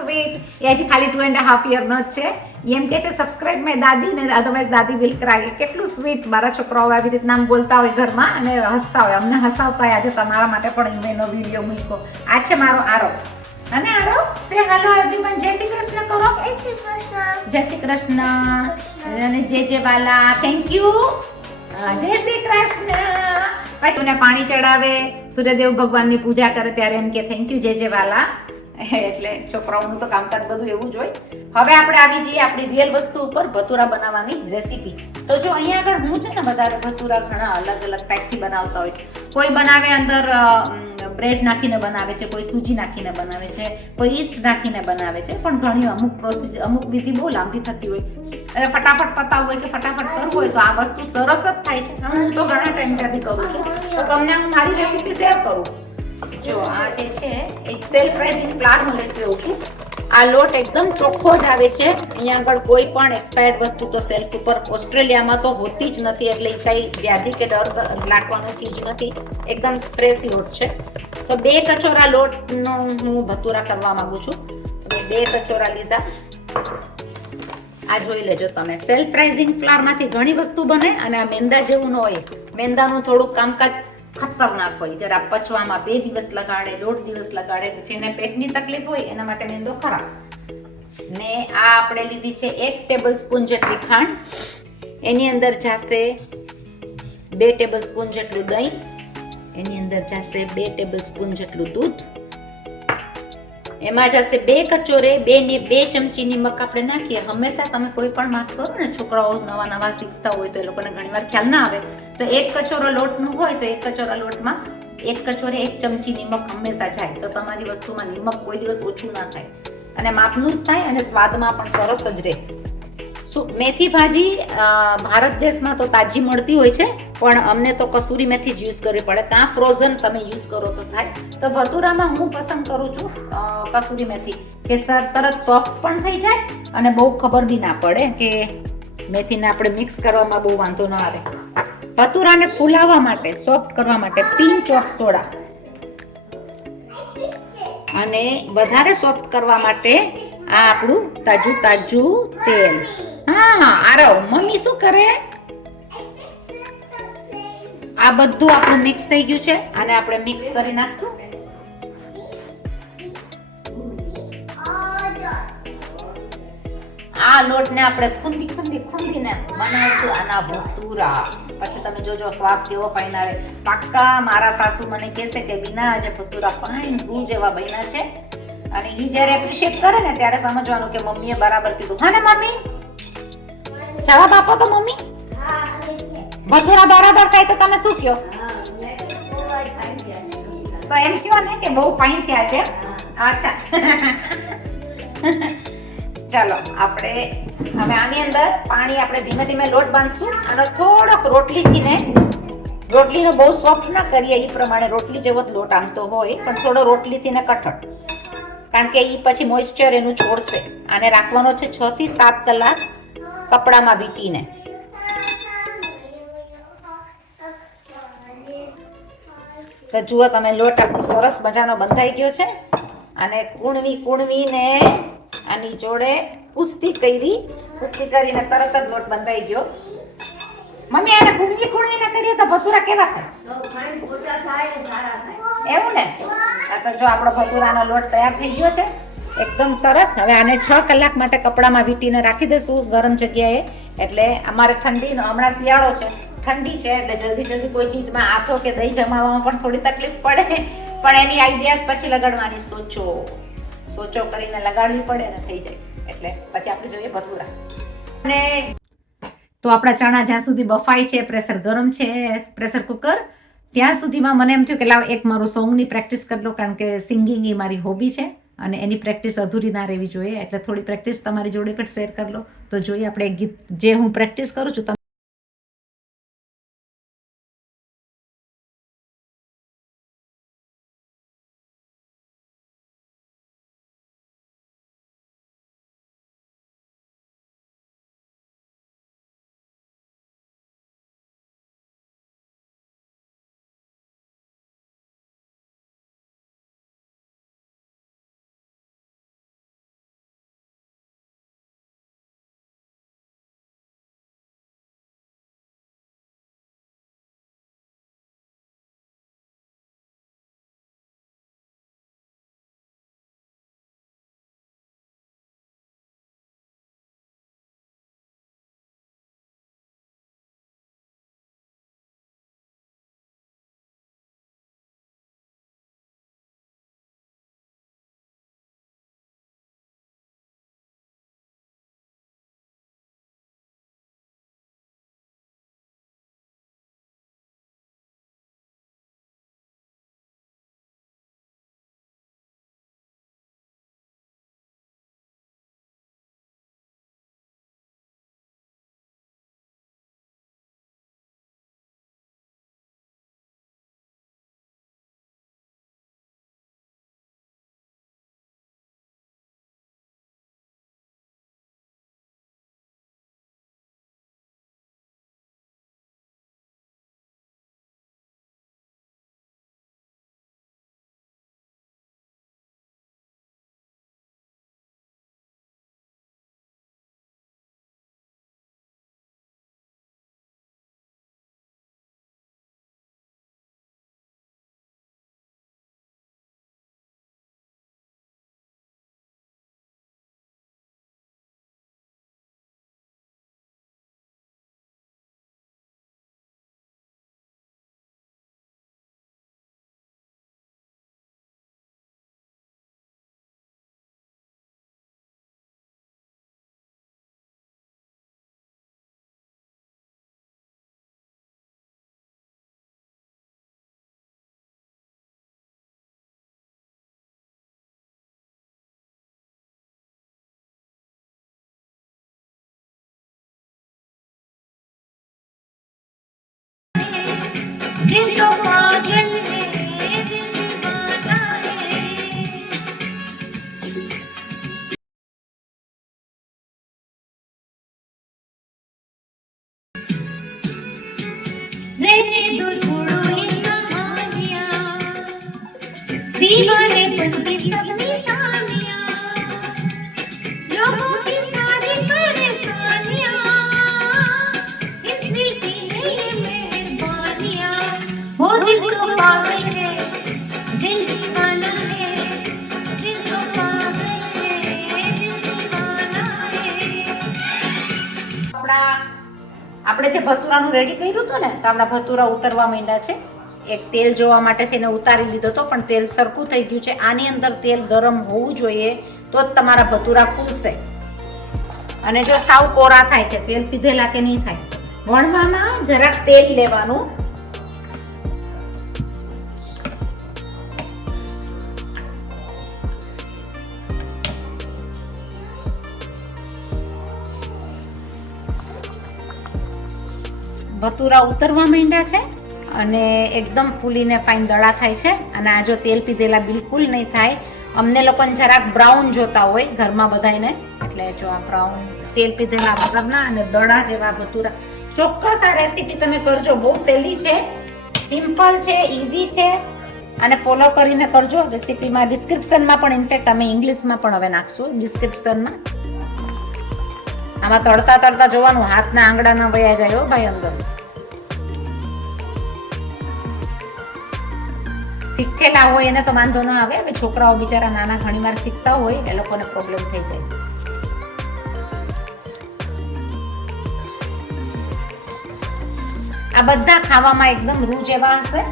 Sweet. એ હજી ખાલી 2.5 યરનો જ છે. એમ કે છે સબસ્ક્રાઇબ માય દાદી ને અધરવાઇઝ દાદી વિલ ક્રાય. કેટલું સ્વીટ મારા છોકરાઓ આવી રીતના આમ બોલતા હોય ઘરમાં અને હસતા હોય. અમને હસાવતા હોય. આજે તમારા માટે પણ એનો વિડીયો મૂક્યો. આ છે મારો આરવ. અને આરવ સે હેલો એવરીવન. જય શ્રી કૃષ્ણ કરો. જય શ્રી કૃષ્ણ. અને જે બાલા થેન્ક યુ. જય શ્રી કૃષ્ણ. પછી મને પાણી ચડાવે, સૂર્યદેવ ભગવાનની પૂજા કરે ત્યારે એમ કે થેન્ક યુ જે વાલા. એટલે છોકરાઓનું તો કામકાજ બધું એવું જ હોય. હવે આપણે આવી જઈએ આપણી રિયલ વસ્તુ ઉપર, ભટુરા બનાવવાની રેસીપી. તો જો અહીંયા આગળ હું છે ને વધારે ભટુરા ઘણા અલગ અલગ ટાઈપથી બનાવતા હોય. કોઈ બનાવે અંદર બ્રેડ નાખીને બનાવે છે, કોઈ સૂજી નાખીને બનાવે છે, કોઈ ઈસ્ટ નાખીને બનાવે છે. પણ ઘણી અમુક પ્રોસીજર, અમુક વિધિ બહુ લાંબી થતી હોય. અને ફટાફટ પતાવવું હોય કે ફટાફટ કરવું હોય તો આ વસ્તુ સરસ જ થાય છે. હું તો ઘણા ટાઈમ ત્યાંથી કરું છું. તો તમને હું મારી રેસીપી શેર કરું. જો આ જે છે એક સેલ્ફ રાઇઝિંગ ફ્લાવર હું લઈ રહ્યો છું. આ લોટ એકદમ ચોખ્ખો જ આવે છે. અહીંયા આગળ કોઈ પણ એક્સપાયર્ડ વસ્તુ તો સેલ્ફ ઉપર ઓસ્ટ્રેલિયામાં તો હોતી જ નથી. એટલે એ કઈ વ્યાધિ કે ડર લાગવાનું ચીજ નથી. એકદમ ફ્રેશ લોટ છે. તો 2 કચોરા લોટનો હું ભટુરા કરવા માંગુ છું. તો 2 કચોરા લીધા. આ જોઈ લેજો તમે. સેલ્ફ રાઇઝિંગ ફ્લાવરમાંથી ઘણી વસ્તુ બને અને આ મેંદા જેવું ન હોય. મેંદાનું થોડુંક કામકાજ ખતરનાક હોય. જરા પચવામાં 2 દિવસ લગાડે, 1.5 દિવસ લગાડે. જેને પેટની તકલીફ હોય એના માટે મેંદો ખરાબ. ને આ આપણે લીધી છે 1 ટેબલ સ્પૂન જેટલી ખાંડ. એની અંદર જશે 2 ટેબલ સ્પૂન જેટલું દહીં. એની અંદર જશે 2 ટેબલ સ્પૂન જેટલું દૂધ. એમાં જશે 2 કચોરે 2 ચમચી નિમક આપણે નાખીએ. હંમેશા તમે કોઈ પણ માપ કરો ને, છોકરાઓ નવા શીખતા હોય તો એ લોકોને ઘણીવાર ખ્યાલ ના આવે. તો 1 કચોરો લોટનું હોય તો 1 કચોરા લોટમાં 1 કચોરે 1 ચમચી નિમક હંમેશા જાય. તો તમારી વસ્તુમાં નિમક કોઈ દિવસ ઓછું ના થાય અને માપનું જ થાય અને સ્વાદમાં પણ સરસ જ રહે. મેથી ભાજી ભારત દેશમાં તો તાજી મળતી હોય છે, પણ અમને તો કસૂરી મેથી જ યુઝ કરવી પડે. ત્યાં ફ્રોઝન તમે યુઝ કરો તો થાય. તો ભટુરામાં હું પસંદ કરું છું કસૂરી મેથી, કે તરત સોફ્ટ પણ થઈ જાય અને બહુ ખબર બી ના પડે કે મેથીને આપણે મિક્સ કરવામાં બહુ વાંધો ન આવે. ભટુરાને ફૂલાવવા માટે, સોફ્ટ કરવા માટે પિંચ ઓફ સોડા અને વધારે સોફ્ટ કરવા માટે આ આપણું તાજું તેલ. હા આરવ, મમ્મી શું કરે? આ બધું આપણું મિક્સ થઈ ગયું છે અને આપણે મિક્સ કરી નાખશું. આ લોટને આપણે ખૂંદીને બનાવશું આના ભટુરા. પછી તમે જોજો સ્વાદ કેવો ફાઇન આવે. પાક્કા મારા સાસુ મને કહેશે કે વિના આજે ભટુરા ફાઇન રૂ જેવા બન્યા છે. અને ઈ જ્યારે એપ્રિશિએટ કરે ને ત્યારે સમજવાનું કે મમ્મીએ બરાબર કીધું. હા ને મમ્મી? જવાબ આપો તો મમ્મી. ભટુરા બરાબર ખાય તો તમે શું કહો? તો એમ કહો ને કે બહુ ફાઇન થયા છે. અચ્છા. ચાલો આપણે હવે આની અંદર પાણી આપણે ધીમે ધીમે લોટ બાંધશું. અને થોડોક રોટલીનો બહુ સોફ્ટ ના કરીએ. એ પ્રમાણે રોટલી જેવો જ લોટ આમ તો હોય, પણ થોડો રોટલીથી ને કઠણ, કારણ કે એ પછી મોઇશ્ચર એનું છોડશે. આને રાખવાનો છે 6 થી 7 કલાક કપડામાં વીંટીને. તો જુઓ તમે, લોટ આપણો સરસ મજાનો બંધાઈ ગયો છે. અને કુણવીને આની જોડે કુસ્તી કરીને તરત જ લોટ બંધાઈ ગયો. મમ્મી આને કુણવીને કરીએ તો ભટુરા કેવા થાય? એવું ને? તો જો આપણો ભટુરાનો લોટ તૈયાર થઈ ગયો છે, એકદમ સરસ. હવે આને 6 કલાક માટે કપડામાં વીંટીને રાખી દઈશું ગરમ જગ્યાએ. એટલે અમારે ઠંડીનો, હમણાં શિયાળો છે, ઠંડી છે, એટલે જલ્દી કોઈ ચીજમાં હાથો કે દહીં જમાવવામાં પણ થોડી તકલીફ પડે. પણ એની આઈડિયાસ પછી લગાડવાની, સોચો કરીને લગાડવી પડે ને થઈ જાય. એટલે પછી આપણે જોઈએ ભટુરા. અને તો આપણા ચણા જ્યાં સુધી બફાય છે, પ્રેશર ગરમ છે, પ્રેશર કુકર, ત્યાં સુધીમાં મને એમ થયું કે લાવ એક મારું સોંગની પ્રેક્ટિસ કરી લો, કારણ કે સિંગિંગ એ મારી હોબી છે અને એની પ્રેક્ટિસ અધૂરી ના રહેવી જોઈએ. એટલે થોડી પ્રેક્ટિસ તમારી જોડે પણ શેર કરી લો. તો જોઈએ આપણે એક ગીત જે હું પ્રેક્ટિસ કરું છું जिन्होंने बनती सब निशानियां, लोगों की सारी परेशानियां, इस दिल की है ये मेहरबानियां। वो दिल तो पागल है, दिल दीवाना है, दिल तो पागल है, दिल दीवाना है। આપણે જે ભતુરાનું રેડી કર્યું હતું ને, તો આપણા ભતુરા ઉતરવા માંડ્યા છે. એક તેલ જોવા માટે થઈને ઉતારી લીધો હતો, પણ તેલ સરખું થઈ ગયું છે. આની અંદર તેલ ગરમ હોવું જોઈએ, તો જ તમારા ભતુરા ફૂલશે. અને જો સાવ કોરા થાય છે, તેલ પીધેલા કે નહીં થાય. વણવામાં જરાક તેલ લેવાનું. ભતુરા ઉતરવા માંડ્યા છે અને એકદમ ફૂલીને ફાઇન દડા થાય છે. અને આ જો તેલ પીધેલા બિલકુલ નહીં થાય. અમને લોકોને જરાક બ્રાઉન જોતા હોય ઘરમાં બધાને, એટલે જો આ બ્રાઉન તેલ પીધેલા વગરના અને દડા જેવા ભતુરા. ચોક્કસ આ રેસીપી તમે કરજો, બહુ સહેલી છે, સિમ્પલ છે, ઇઝી છે અને ફોલો કરીને કરજો. રેસીપીમાં ડિસ્ક્રિપ્શનમાં પણ, ઇનફેક્ટ અમે ઇંગ્લિશમાં પણ હવે નાખશું ડિસ્ક્રિપ્શનમાં. આમાં તળતા તળતા જોવાનું, હાથના આંગળા ના વયા જાય હો ભાઈ અંદર. શીખેલા હોય એને તો વાંધો ન આવે. હવે છોકરાઓ બિચારા નાના ઘણી વાર શીખતા હોય, એ લોકોને પ્રોબ્લેમ થઈ જાય. આ બધા ખાવામાં એકદમ રૂ જેવા હશે.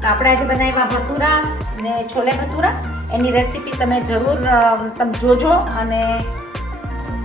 તો આપણે આજે બનાવ્યા ભતુરા ને છોલે ભતુરા, એની રેસીપી તમે જરૂર તમે જોજો. અને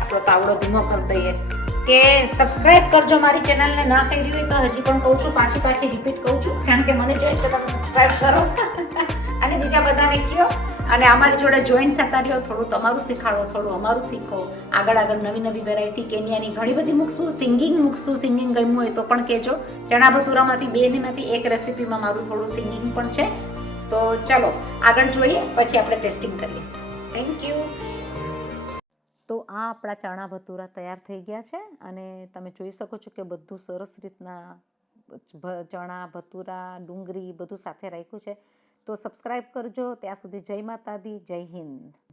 આપણો તાવડો ધીમો કરી દઈએ કે સબસ્ક્રાઇબ કરજો મારી ચેનલને. ના કરી હોય તો હજી પણ કહું છું, પાછી રિપીટ કહું છું, કારણ કે મને જોઈએ કે તમે સબસ્ક્રાઇબ કરો અને બીજા બધાને કહો. અને અમારી જોડે જોઈન્ટ થતા રહ્યો. થોડું તમારું શીખાડો, થોડું અમારું શીખો. આગળ નવી વેરાયટી કેન્યાની ઘણી બધી મૂકશું. સિંગિંગ મૂકશું, સિંગિંગ ગમ્યું હોય તો પણ કહેજો. ચણા ભતુરામાંથી બેમાંથી એક રેસીપીમાં મારું થોડું સિંગિંગ પણ છે. તો ચાલો આગળ જોઈએ, પછી આપણે ટેસ્ટિંગ કરીએ. Thank you. તો આ આપણા ચણા ભતુરા તૈયાર થઈ ગયા છે અને તમે જોઈ શકો છો કે બધું સરસ રીતના ચણા ભતુરા ડુંગળી બધું સાથે રાખ્યું છે. તો સબસ્ક્રાઈબ કરજો. ત્યાં સુધી જય માતા દી, જય હિન્દ.